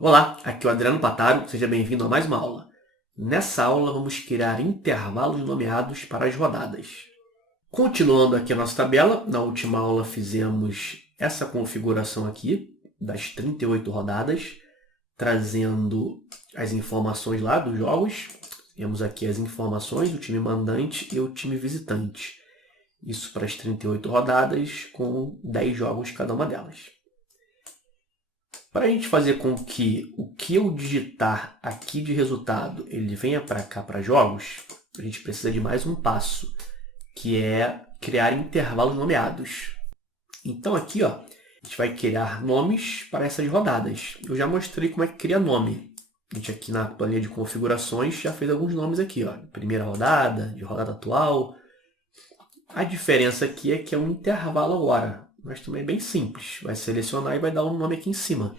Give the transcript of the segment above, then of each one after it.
Olá, aqui é o Adriano Pataro, seja bem-vindo a mais uma aula. Nessa aula vamos criar intervalos nomeados para as rodadas. Continuando aqui a nossa tabela, na última aula fizemos essa configuração aqui das 38 rodadas, trazendo as informações lá dos jogos. Temos aqui as informações do time mandante e o time visitante. Isso para as 38 rodadas, com 10 jogos cada uma delas. Para a gente fazer com que o que eu digitar aqui de resultado ele venha para cá para jogos, a gente precisa de mais um passo, que é criar intervalos nomeados. Então aqui a gente vai criar nomes para essas rodadas. Eu já mostrei como é que cria nome. A gente aqui na planilha de configurações já fez alguns nomes aqui. Primeira rodada, de rodada atual. A diferença aqui é que é um intervalo agora. Mas também é bem simples. Vai selecionar e vai dar um nome aqui em cima.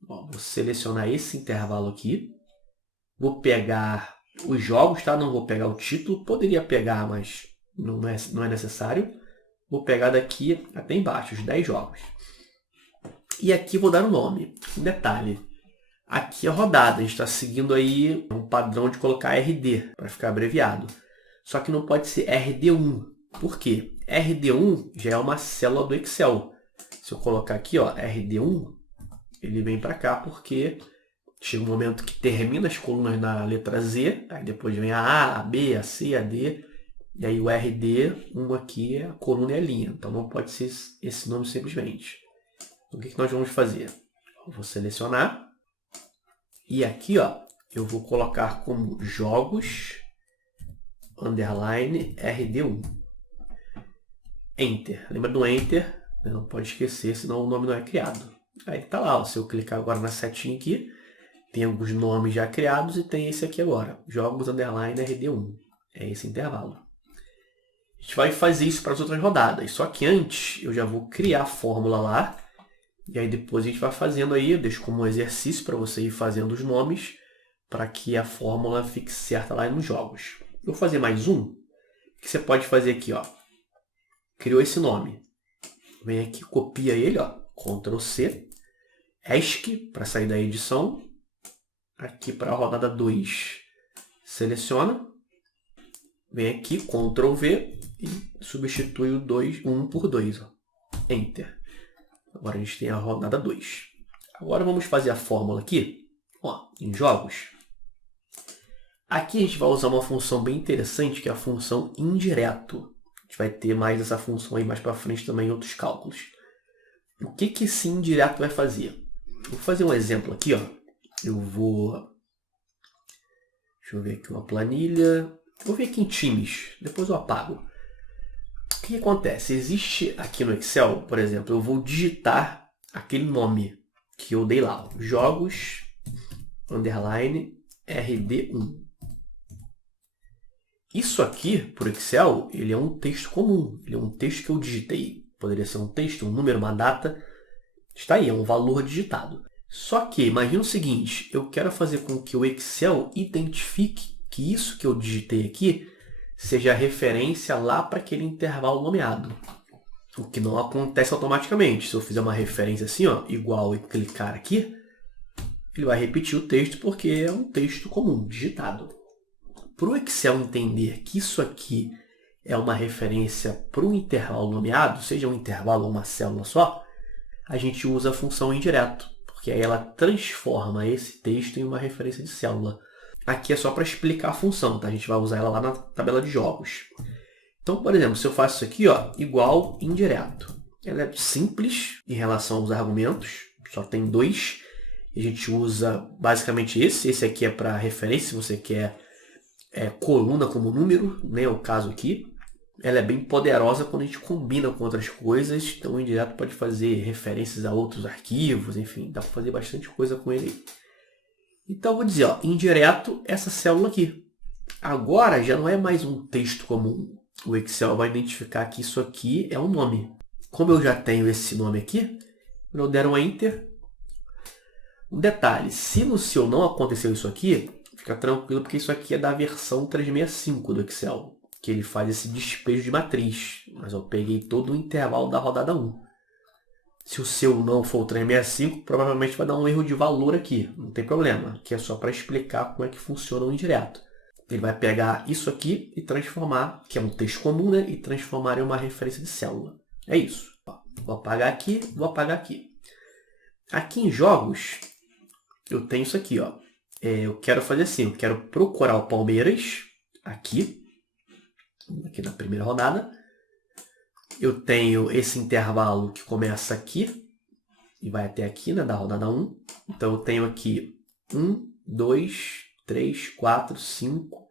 Vou selecionar esse intervalo aqui. Vou pegar os jogos, tá? Não vou pegar o título. Poderia pegar, mas não é necessário. Vou pegar daqui até embaixo, os 10 jogos. E aqui vou dar um nome. Um detalhe. Aqui a rodada. A gente está seguindo aí um padrão de colocar RD, para ficar abreviado. Só que não pode ser RD1. Por quê? RD1 já é uma célula do Excel. Se eu colocar aqui, RD1, ele vem para cá porque chega um momento que termina as colunas na letra Z, aí depois vem a A, a B, a C, a D, e aí o RD1 aqui é a coluna e a linha. Então não pode ser esse nome simplesmente. Então, o que nós vamos fazer? Eu vou selecionar e aqui eu vou colocar como jogos underline RD1. Enter. Lembra do Enter? Não pode esquecer, senão o nome não é criado. Aí está lá, se eu clicar agora na setinha aqui, tem alguns nomes já criados e tem esse aqui agora, jogos underline RD1. É esse intervalo. A gente vai fazer isso para as outras rodadas, só que antes eu já vou criar a fórmula lá, e aí depois a gente vai fazendo aí, eu deixo como um exercício para você ir fazendo os nomes, para que a fórmula fique certa lá nos jogos. Eu vou fazer mais um, que você pode fazer aqui, criou esse nome. Vem aqui, copia ele, Ctrl C, ESC para sair da edição. Aqui para a rodada 2, seleciona. Vem aqui, Ctrl V e substitui o 1 por 2. Enter. Agora a gente tem a rodada 2. Agora vamos fazer a fórmula aqui, em jogos. Aqui a gente vai usar uma função bem interessante, que é a função indireto. A gente vai ter mais essa função aí mais para frente também em outros cálculos. O que esse indireto vai fazer? Vou fazer um exemplo aqui, Eu vou... Deixa eu ver aqui uma planilha. Vou ver aqui em times, depois eu apago. O que acontece? Existe aqui no Excel, por exemplo, eu vou digitar aquele nome que eu dei lá, jogos underline RD1. Isso aqui, para o Excel, ele é um texto comum, ele é um texto que eu digitei. Poderia ser um texto, um número, uma data. Está aí, é um valor digitado. Só que, imagina o seguinte, eu quero fazer com que o Excel identifique que isso que eu digitei aqui seja referência lá para aquele intervalo nomeado. O que não acontece automaticamente. Se eu fizer uma referência assim, igual e clicar aqui, ele vai repetir o texto porque é um texto comum, digitado. Para o Excel entender que isso aqui é uma referência para um intervalo nomeado, seja um intervalo ou uma célula só, a gente usa a função indireto, porque aí ela transforma esse texto em uma referência de célula. Aqui é só para explicar a função, tá? A gente vai usar ela lá na tabela de jogos. Então, por exemplo, se eu faço isso aqui, igual indireto. Ela é simples em relação aos argumentos, só tem 2. A gente usa basicamente esse aqui é para referência, se você quer coluna como número, é o caso aqui. Ela é bem poderosa quando a gente combina com outras coisas, então o indireto pode fazer referências a outros arquivos, enfim, dá para fazer bastante coisa com ele aí. Então eu vou dizer, indireto, essa célula aqui. Agora já não é mais um texto comum. O Excel vai identificar que isso aqui é um nome. Como eu já tenho esse nome aqui, quando eu der um Enter, um detalhe, se no seu não aconteceu isso aqui, fica tranquilo porque isso aqui é da versão 365 do Excel, que ele faz esse despejo de matriz. Mas eu peguei todo o intervalo da rodada 1. Se o seu não for o 365, provavelmente vai dar um erro de valor aqui. Não tem problema, aqui é só para explicar como é que funciona o indireto. Ele vai pegar isso aqui e transformar, que é um texto comum, né? E transformar em uma referência de célula. É isso. Vou apagar aqui, vou apagar aqui. Aqui em jogos, eu tenho isso aqui, ó. Eu quero fazer assim, eu quero procurar o Palmeiras, aqui na primeira rodada. Eu tenho esse intervalo que começa aqui e vai até aqui, né, da rodada 1. Então eu tenho aqui 1, 2, 3, 4, 5,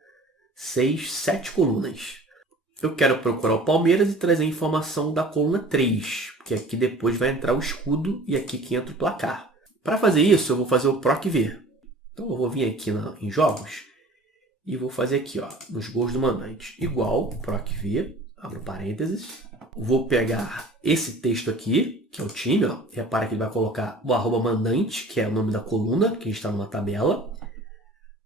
6, 7 colunas. Eu quero procurar o Palmeiras e trazer a informação da coluna 3, porque aqui depois vai entrar o escudo e aqui que entra o placar. Para fazer isso, eu vou fazer o PROC-V. Então eu vou vir aqui em jogos e vou fazer aqui, ó, nos gols do mandante, igual PROC-V, abro parênteses. Vou pegar esse texto aqui, que é o time, ó. Repara que ele vai colocar o @mandante, que é o nome da coluna, que a gente está numa tabela.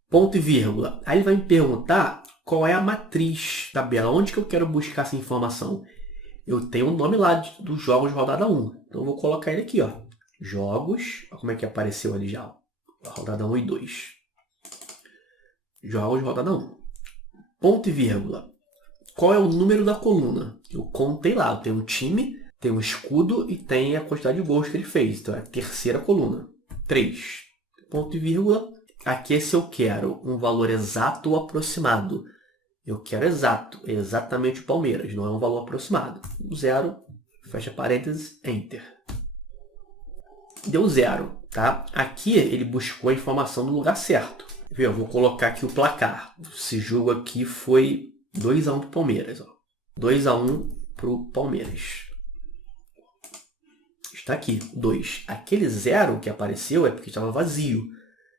Ponto e vírgula. Aí ele vai me perguntar qual é a matriz tabela, onde que eu quero buscar essa informação. Eu tenho o nome lá dos jogos rodada 1. Então eu vou colocar ele aqui, ó. Jogos, olha como é que apareceu ali já, ó. Rodada 1 e 2. Jogos rodada 1. Ponto e vírgula. Qual é o número da coluna? Eu contei lá, eu tenho um time, tem um escudo e tem a quantidade de gols que ele fez. Então é a terceira coluna. 3. Ponto e vírgula. Aqui é se eu quero um valor exato ou aproximado. Eu quero exato, é exatamente o Palmeiras, não é um valor aproximado. 0, fecha parênteses, Enter. Deu 0, tá? Aqui ele buscou a informação no lugar certo. Eu vou colocar aqui o placar. Esse jogo aqui foi 2-1 para o Palmeiras. 2-1 para o Palmeiras. Está aqui, 2. Aquele 0 que apareceu é porque estava vazio.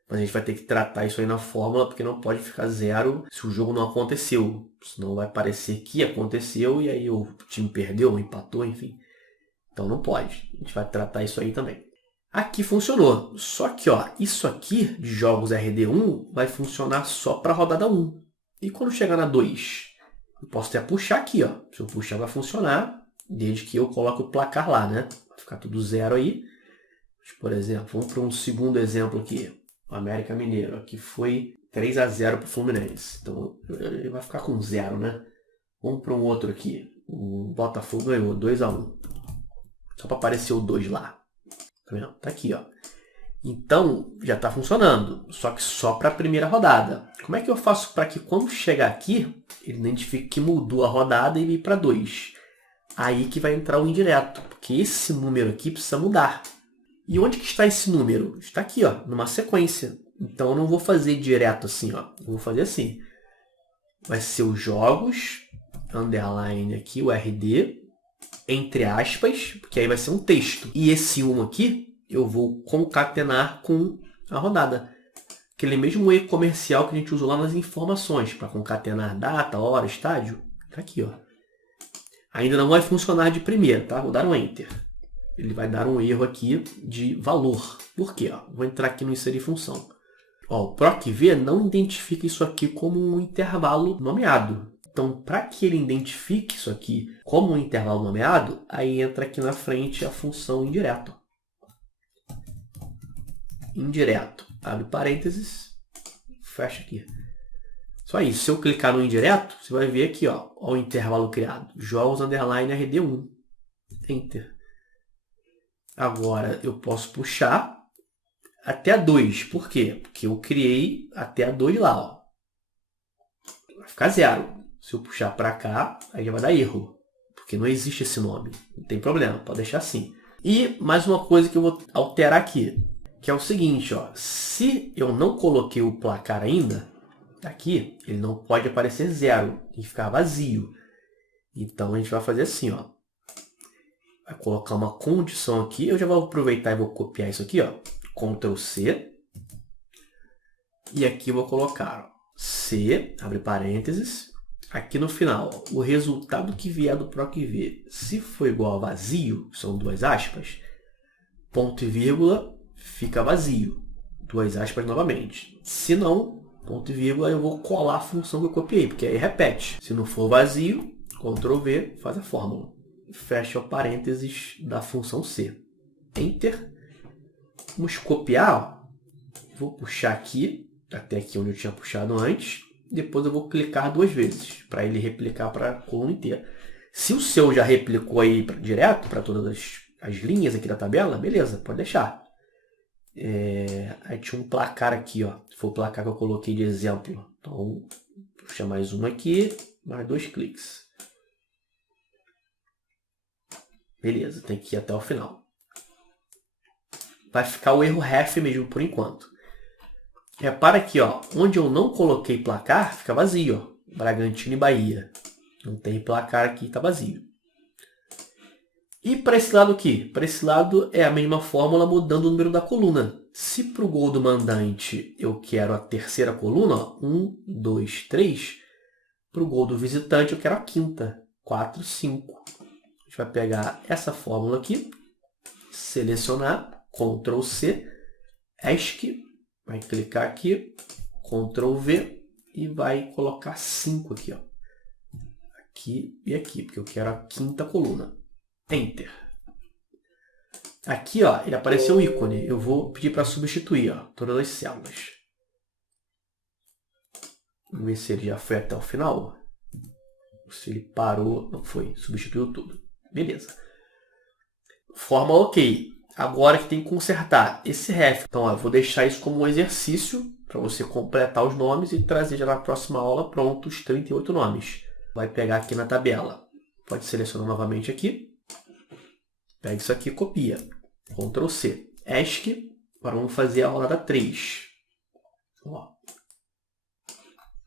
Mas a gente vai ter que tratar isso aí na fórmula, porque não pode ficar 0 se o jogo não aconteceu. Senão vai parecer que aconteceu e aí o time perdeu, empatou, enfim. Então não pode. A gente vai tratar isso aí também. Aqui funcionou. Só que ó, isso aqui de jogos RD1 vai funcionar só para a rodada 1. E quando chegar na 2? Eu posso até puxar aqui, ó. Se eu puxar vai funcionar, desde que eu coloque o placar lá, né? Vai ficar tudo 0 aí. Por exemplo, vamos para um segundo exemplo aqui. O América Mineiro. Aqui foi 3-0 para o Fluminense. Então ele vai ficar com 0, né? Vamos para um outro aqui. O Botafogo ganhou 2-1. Só para aparecer o 2 lá. Tá vendo? Tá aqui, ó. Então, já está funcionando, só que só para a primeira rodada. Como é que eu faço para que quando chegar aqui, ele identifique que mudou a rodada e ir para 2? Aí que vai entrar o indireto, porque esse número aqui precisa mudar. E onde que está esse número? Está aqui, ó, numa sequência. Então eu não vou fazer direto assim, ó. Eu vou fazer assim. Vai ser os jogos, underline aqui, o RD, entre aspas, porque aí vai ser um texto. E esse 1 aqui, eu vou concatenar com a rodada. Aquele mesmo E comercial que a gente usou lá nas informações, para concatenar data, hora, estádio. Está aqui, ó. Ainda não vai funcionar de primeira, tá? Vou dar um Enter. Ele vai dar um erro aqui de valor. Por quê? Ó, vou entrar aqui no inserir função. Ó, o PROC-V não identifica isso aqui como um intervalo nomeado. Então, para que ele identifique isso aqui como um intervalo nomeado, aí entra aqui na frente a função indireto. Indireto. Abre parênteses, fecha aqui. Só isso. Se eu clicar no indireto, você vai ver aqui, ó o intervalo criado. Jogos underline RD1. Enter. Agora eu posso puxar até a 2. Por quê? Porque eu criei até a 2 lá. Ó. Vai ficar 0. Se eu puxar para cá, aí já vai dar erro. Porque não existe esse nome. Não tem problema, pode deixar assim. E mais uma coisa que eu vou alterar aqui. Que é o seguinte, ó. Se eu não coloquei o placar ainda, aqui, ele não pode aparecer 0 e ficar vazio. Então a gente vai fazer assim, ó. Vai colocar uma condição aqui. Eu já vou aproveitar e vou copiar isso aqui, ó. Ctrl C. E aqui eu vou colocar ó, C, abre parênteses. Aqui no final, ó, o resultado que vier do PROC-V, se for igual a vazio, são 2 aspas, ponto e vírgula, fica vazio. 2 aspas novamente. Se não, ponto e vírgula, eu vou colar a função que eu copiei, porque aí repete. Se não for vazio, Ctrl V, faz a fórmula. Fecha o parênteses da função C. Enter. Vamos copiar. Ó. Vou puxar aqui, até aqui onde eu tinha puxado antes. Depois eu vou clicar 2 vezes, para ele replicar para a coluna inteira. Se o seu já replicou aí direto para todas as linhas aqui da tabela, beleza, pode deixar. Aí tinha um placar aqui, ó. Foi o placar que eu coloquei de exemplo. Então, puxa mais um aqui, mais 2 cliques. Beleza, tem que ir até o final. Vai ficar o erro ref mesmo por enquanto. Repara aqui, ó, onde eu não coloquei placar, fica vazio, ó. Bragantino e Bahia. Não tem placar aqui, está vazio. E para esse lado aqui? Para esse lado é a mesma fórmula mudando o número da coluna. Se para o gol do mandante eu quero a terceira coluna, ó, 1, 2, 3. Para o gol do visitante eu quero a quinta, 4, 5. A gente vai pegar essa fórmula aqui, selecionar, Ctrl C, ESC, vai clicar aqui, Ctrl V e vai colocar 5 aqui, ó. Aqui e aqui, porque eu quero a quinta coluna. Enter. Aqui, ó, ele apareceu o ícone. Eu vou pedir para substituir, ó, todas as células. Vamos ver se ele já foi até o final. Se ele parou, não foi, substituiu tudo. Beleza. Forma ok. Agora que tem que consertar esse ref. Então, ó, eu vou deixar isso como um exercício para você completar os nomes e trazer já na próxima aula prontos 38 nomes. Vai pegar aqui na tabela. Pode selecionar novamente aqui. Pega isso aqui e copia. Ctrl C. ESC. Agora vamos fazer a rodada 3. Ó.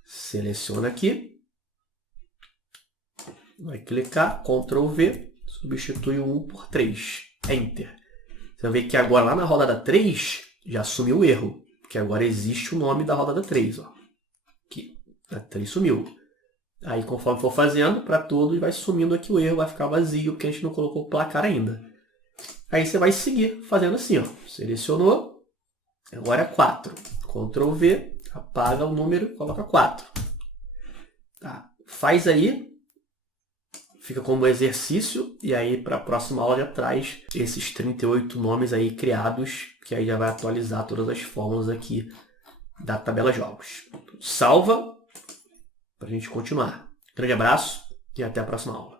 Seleciona aqui. Vai clicar. Ctrl V. Substitui o 1 por 3. Enter. Você vai ver que agora lá na rodada 3 já assumiu o erro. Porque agora existe o nome da rodada 3. Ó. Aqui. A 3 sumiu. Aí, conforme for fazendo, para todos, vai sumindo aqui o erro, vai ficar vazio, porque a gente não colocou o placar ainda. Aí você vai seguir fazendo assim, ó. Selecionou, agora é 4. Ctrl V, apaga o número e coloca 4. Tá. Faz aí, fica como exercício, e aí para a próxima aula já traz esses 38 nomes aí criados, que aí já vai atualizar todas as fórmulas aqui da tabela jogos. Salva. Para a gente continuar. Grande abraço e até a próxima aula.